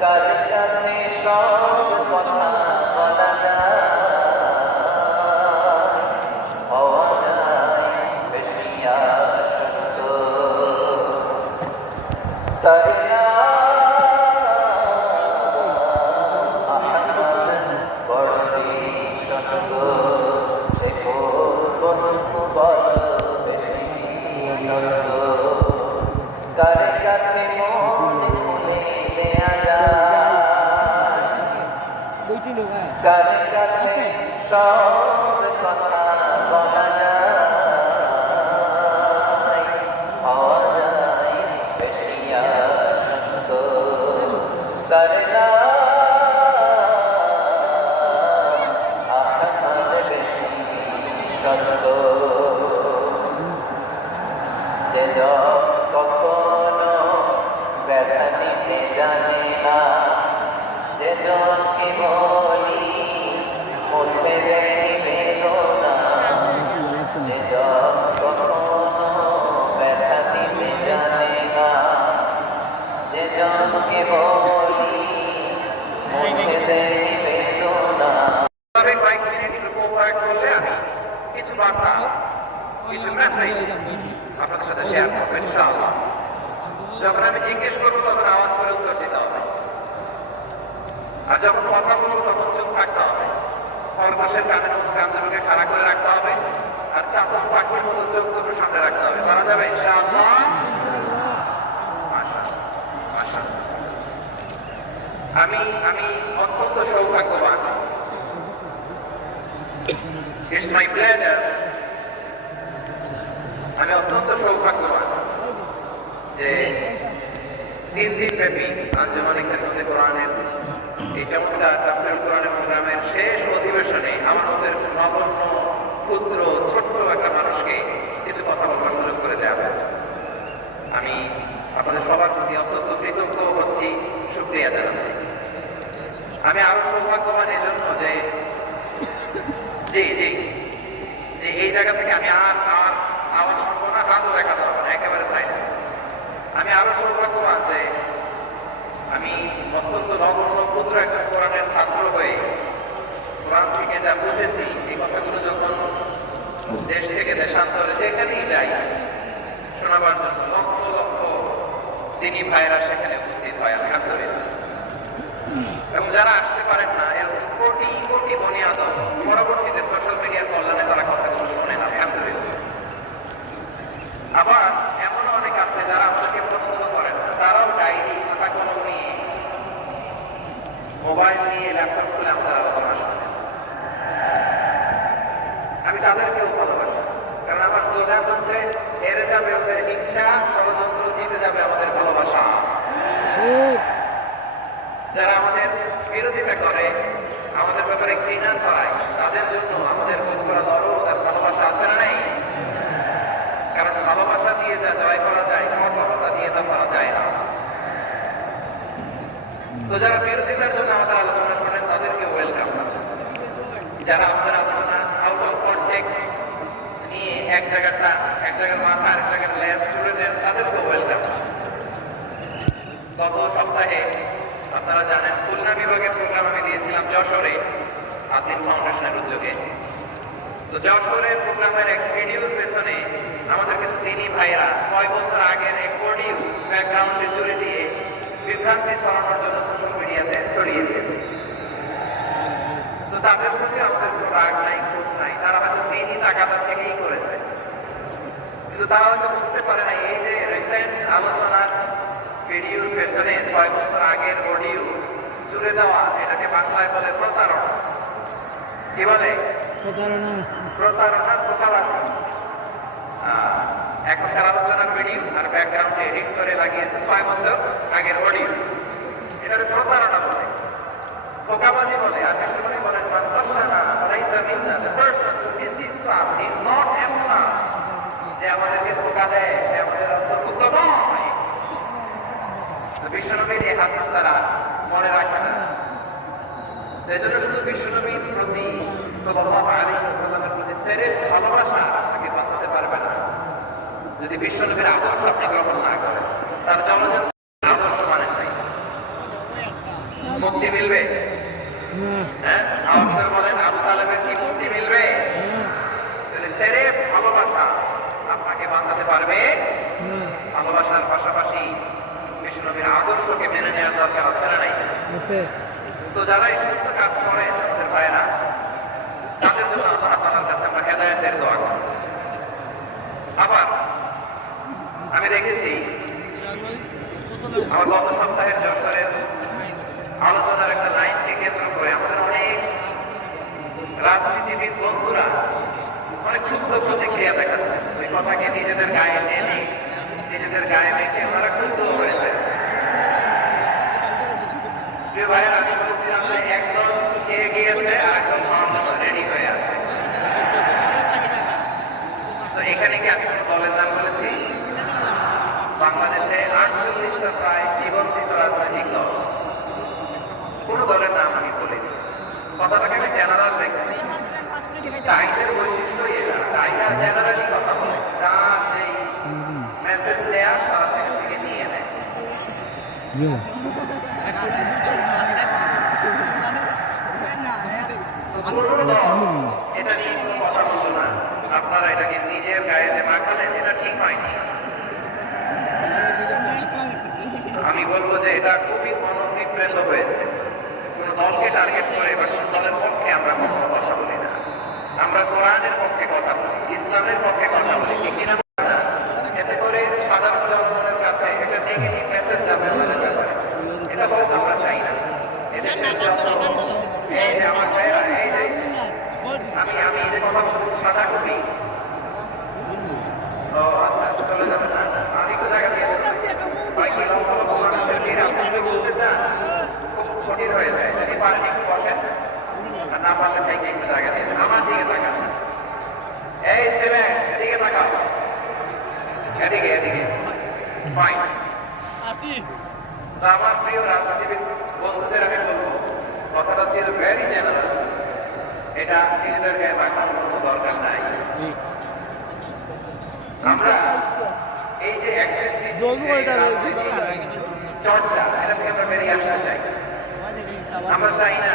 কার কাছে সব কথা বলা যায় হওয়া আপনার সাথে শেয়ার করব যখন আমি জিজ্ঞেস করব তখন আওয়াজ দিতে হবে। আর যখন কথা বলব, তখন চুপ থাকতে হবে। খরগোশের কানের মতো কান দুটোকে খাড়া করে রাখতে হবে। আর চাতক পাখির মতো চোখ দুটো সামনে রাখতে হবে। পারা যাবে ইনশাআল্লাহ। আমি আমি অত্যন্ত সৌভাগ্যবান। ইটস মাই প্লেজার আমি অত্যন্ত সৌভাগ্যবান যে তিন দিন ব্যাপী আঞ্জমান খেদমতে কোরআনের। এই চমৎকার তাফসির কোরআনের প্রোগ্রামের শেষ অধিবেশনে আমাদের নগণ্য, ক্ষুদ্র, ছোট্ট একটা মানুষকে কিছু কথা বলবার সুযোগ করে দেওয়া হয়েছে। আমি আপনাদের সবার প্রতি অত্যন্ত কৃতজ্ঞ হচ্ছি, শুক্রিয়া জানাচ্ছি। আমি আরও সৌভাগ্যবান এই জন্য যে যে এই জায়গা থেকে আমি আর আর আওয়াজ শুনব না হাতও দেখাতে হবে না একেবারে সাইলেন্ট আমি আরও সৌভাগ্যবান যে আমি অত্যন্ত নগণ্য ক্ষুদ্র একজন কোরআনের ছাত্র হয়ে কোরআন থেকে যা বুঝেছি, এই কথাগুলো যখন দেশ থেকে দেশান্তরে যেখানেই যাই, শোনাবার জন্য লক্ষ লক্ষ তিনি ভাইরা সেখানে উপস্থিত হয়, আলহামদুলিল্লাহ। এবং যারা আসতে পারেন না এরকম কোটি কোটি বনিয়াদম পরবর্তীতে সোশ্যাল মিডিয়ার কল্যাণে তারা কথাগুলো শোনেন আলহামদুলিল্লাহ আবার এমন অনেক আছে যারা আমাদেরকে পছন্দ করেন না তারাও ডায়েরি খাতা কলম নিয়ে মোবাইল নিয়ে ল্যাপটপ খুলে আমাদের আলোচনা শোনেন আমি তাদেরকেও ভালোবাসি কারণ আমার স্লোগান হচ্ছে হেরে যাবে ওদের হিংসা ষড়যন্ত্র জিতে যাবে আমাদের ভালোবাসা যারা আমাদের বিরোধিতা করে আমাদের ব্যাপারে ঘৃণা ছড়ায় তাদের জন্য আমাদের বোধ করা দরদ আর ভালোবাসা আছে না নেই কারণ ভালোবাসা দিয়ে যা জয় করা যায় কঠোরতা দিয়ে তা করা যায় না তো যারা বিরোধিতার জন্য আমাদের আলোচনা শোনেন তাদেরকে ওয়েলকাম যারা আমাদের আলোচনা আউট অফ কনটেক্সট নিয়ে এক জায়গাটা এক জায়গার মাথা, আরেক জায়গার ল্যাব জুড়ে দেন তাদেরকে ওয়েলকাম গত সপ্তাহে আপনারা জানেন, খুলনা বিভাগের প্রোগ্রাম আমি দিয়েছিলাম যশোরে আদিন ফাউন্ডেশনের উদ্যোগে। তো যশোরের প্রোগ্রামের এক ভিডিওর পেছনে আমাদের কিছু দিনী ভাইরা ছয় বছর আগের এক অডিও ব্যাকগ্রাউন্ডে জুড়ে দিয়ে বিভ্রান্তি ছড়ানোর জন্য সোশ্যাল মিডিয়াতে ছড়িয়ে দিয়েছে। তো তাদের প্রতি আমাদের কোনো রাগ নাই ক্ষোভ নাই। তারা হয়তো দিনই তাকাতার থেকেই করেছে। কিন্তু তারা হয়তো বুঝতে পারে না এই যে রিসেন্ট আলোচনার ভিডিওর পেছনে ছয় বছর আগের অডিও জুড়ে দেওয়া এটাকে বাংলায় বলে প্রতারণা। কি বলে? প্রতারণা। প্রতারণা প্রতারণা। এখনকার আলোচনার ভিডিও আর ব্যাকগ্রাউন্ডে এডিট করে লাগিয়েছে ছয় বছর আগের অডিও এটাকে প্রতারণা বলে বলে যে আমাদেরকে দেয়, সে আমাদের বিশ্বনবীর এই হাদিস তারা মনে রাখে না। এই জন্য শুধু বিশ্বনবীর প্রতি সাল্লাল্লাহু আলাইহি ওয়াসাল্লামের প্রতি সেরের ভালোবাসা আপনাকে বাঁচাতে পারবে না। যদি বিশ্বনবীর আদর্শ আপনি গ্রহণ না করেন তার জনজন আদর্শ মানে মুক্তি মিলবে? হ্যাঁ? আওয়াজ বলেন আবু তালেবের কি মুক্তি মিলবে? তাহলে সেরেফ ভালোবাসা আপনাকে বাঁচাতে পারবে। ভালোবাসার পাশাপাশি আদর্শকে মেনে নেওয়ার দরকার আছে না নাই? তো যারা এই সমস্ত কাজ করে আমাদের ভাইয়েরা তাদের জন্য আল্লাহ তালার কাছে আমরা হেদায়তের দোয়া করি। আবার আমি দেখেছি আমার গত সপ্তাহের যশোরের আলোচনার একটা লাইনকে কেন্দ্র করে আমাদের অনেক রাজনীতিবিদ বন্ধুরা অনেক ক্ষুদ্র প্রতিক্রিয়া দেখাচ্ছে। ওই কথাকে নিজেদের গায়ে টেনে নিজেদের গায়ে মেখে ওনারা ক্ষুদ্র হয়েছে প্রিয় ভাইয়ের, আমি বলেছিলাম যে একদল গিয়েছে আর একদল রেডি হয়ে আছে। তো এখানে কি আমি কোনো দলের নাম বলেছি? বাংলাদেশে আটচল্লিশটা প্রায় নিবন্ধিত রাজনৈতিক দল। কোন দলের নাম আমি বলিনি কথাটাকে আমি জেনারেল রেখেছি এটা জেনারেলি কথা বলে। যা যেই মেসেজ দেয়া তারা সেখান থেকে নিয়ে নেয় ইয়ো এটা নিয়ে কোনো কথা বলল না আপনারা এটাকে নিজের গায়ে যে মাখালেন এটা ঠিক হয়নি আমি বলব যে এটা খুবই অনভিপ্রেত হয়েছে কোন বা পক্ষে আমরা কখনো কথা বলি না আমরা কোরআনের পক্ষে কথা বলি ইসলামের পক্ষে কথা বলি কিনা এতে করে সাধারণ জনগণের কাছে একটা নেগেটিভ মেসেজ যাবে আমাদের ব্যাপারে এটা হোক আমরা চাই না আমি আমি কথা বলছি সাদা কপি ও আচ্ছা আমি বলতে চান খুব কঠিন হয়ে যায় যদি আর না পারলে ভাইকে একটু জায়গা দিয়ে আমার দিকে তাকান। এই ছেলে এদিকে তাকাও। এদিকে এদিকে। ফাইন আমার প্রিয় রাজনীতিবিদ বন্ধুদের আমি বলব কথাটা ছিল ভেরি জেনারেল এটা নিজেদের গায়ে মাখানোর কোনো দরকার নাই। আমরা এই যে চর্চা এটা থেকে আমরা বেরিয়ে আসতে চাই। আমরা চাই না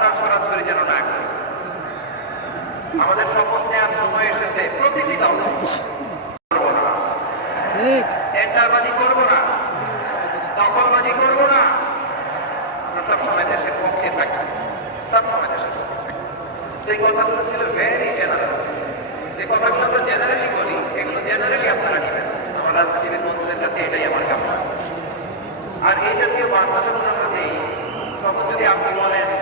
কাটা ছড়াছড়ি যেন না করি। আমাদের শপথ নেওয়ার সময় এসেছে। প্রতিটি দল। করব না। দখলবাজি করব না। আমরা সবসময় দেশের পক্ষে থাকি। সবসময় দেশের সেই কথাগুলো ছিল ভেরি জেনারেল যে কথাগুলো আমরা জেনারেলি বলি, এগুলো জেনারেলি আপনারা নেবেন। আমার রাজনীতিবিদ বন্ধুদের কাছে এটাই আমার কামনা। আর এই জাতীয় বার্তা যখন আমরা দিই, তখন যদি আপনি বলেন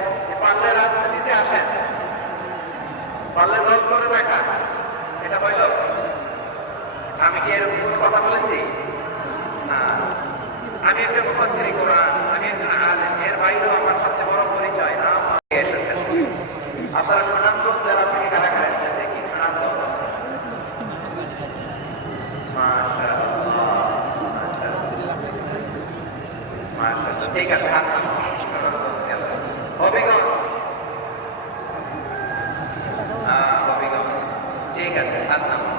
পারলে রাজনীতিতে আসেন। পারলে দল করে দেখা এটা হইল। আমি কি এরকম কোনো কথা বলেছি? না। আমি একটা মুফাসসিরি কোরআন, আমি একজন আলেম। এর বাইরেও আমার সবচেয়ে বড় পরিচয় নাম এসেছেন। আপনারা সুনামগঞ্জ জেলা থেকে কারা কারা এসেছেন দেখি, সুনামগঞ্জ। ঠিক আছে নামাও। সুনামগঞ্জ জেলা। হবিগঞ্জ আহ, হবিগঞ্জ ঠিক আছে হাত নামাও।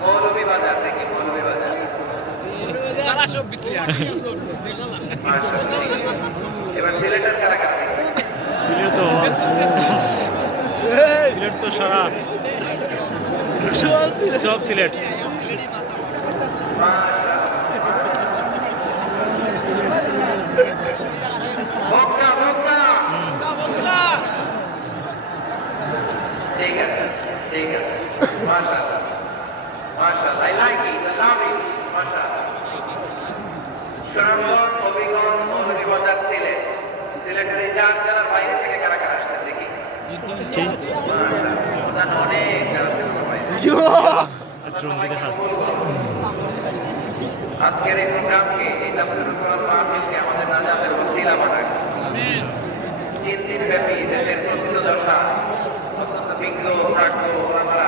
মৌলভী বাজার দেখি মৌলভী বাজার মাশাআল্লাহ। এবার সিলেটের কারা কারা দেখি সিলেট তো সিলেট তো সারা সব সিলেট। ঠিক আছে, ঠিক আছে। মাশাআল্লাহ। মাশাআল্লাহ। I like it, I love it. মাশাআল্লাহ। সুনামগঞ্জ, হবিগঞ্জ, মৌলভীবাজার, সিলেট। সিলেটের এই চার জেলার বাইরে থেকে কারা কারা আসছেন দেখি কি মাশাআল্লাহ। অন্যান্য অনেক যারা সিলেটের বাইরে। জঙ্গি দেখা আজকের এই প্রোগ্রামকে এই তাফসীরুল কোরআন মাহফিলকে আমাদের নাজাতের ওসিলা বানায় তিন দিন ব্যাপী দেশের প্রথিত দশা অত্যন্ত বিজ্ঞ প্রাজ্ঞ আমরা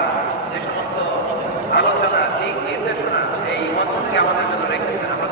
যে সমস্ত আলোচনা দিক নির্দেশনা এই মঞ্চ থেকে আমাদের জন্য রেখেছেন আমাদের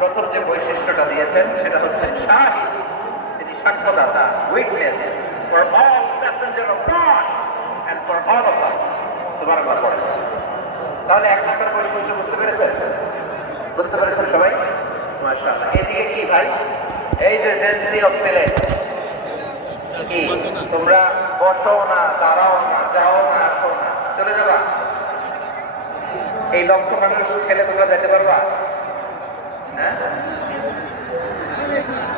প্রথম যে বৈশিষ্ট্যটা দিয়েছেন, সেটা হচ্ছে তিনি সাক্ষ্যদাতা witness for all messenger of and for all of তাহলে এক নম্বর বৈশিষ্ট্য বুঝতে পেরেছেন? বুঝতে পেরেছেন সবাই? এদিকে কি ভাই? এই যে জেন্ট্রি অফ সিলেট কি? তোমরা বসো না, দাঁড়াও না, যাও না, আসো না। চলে যাবা? এই লক্ষ মানুষ খেলে তোমরা যেতে পারবা? Thank you.